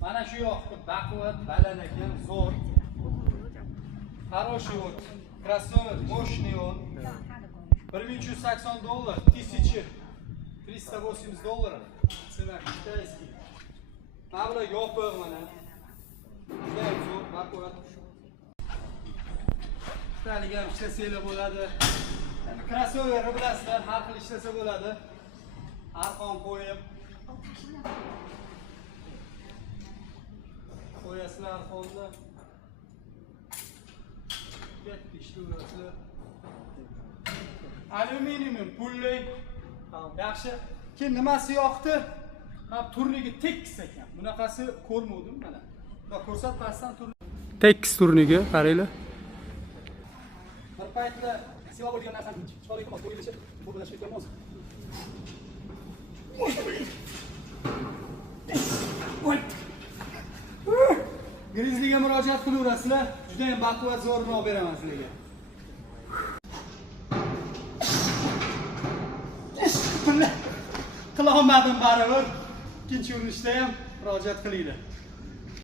Mana shu yoqda baquvvat baland ekan, zo'r. Хороший вот кроссовок, мощный он. $1380, $1380. Цена китайский. Mana yopiq mana. Juda zo'r, baquvvat. Istalik ham ishlasanglar bo'ladi. Krossoveri bilasizlar, har xil ishlasa bo'ladi. Arqon qo'yib qo'yasizlar arqonni. Katta ishlayverasizlar. Alyuminium pulli. Yaxshi. Keyin nimasi yoqdi? Turnigi tekis ekan. Bunaqasi ko'rmadim mana. Buni ko'rsatmasdan turni. Tekis turnigi, qaranglar. Bir paytda siva bo'lgan narsani chiqarib qo'yilishi, bu bilan shunday emas. Grizliga murojaat qilaverasizlar. Juda ham baquvvat zo'rroq beraman sizlarga. Qila olmadim baribir. Ikkinchi urinishda ham murojaat qilinglar.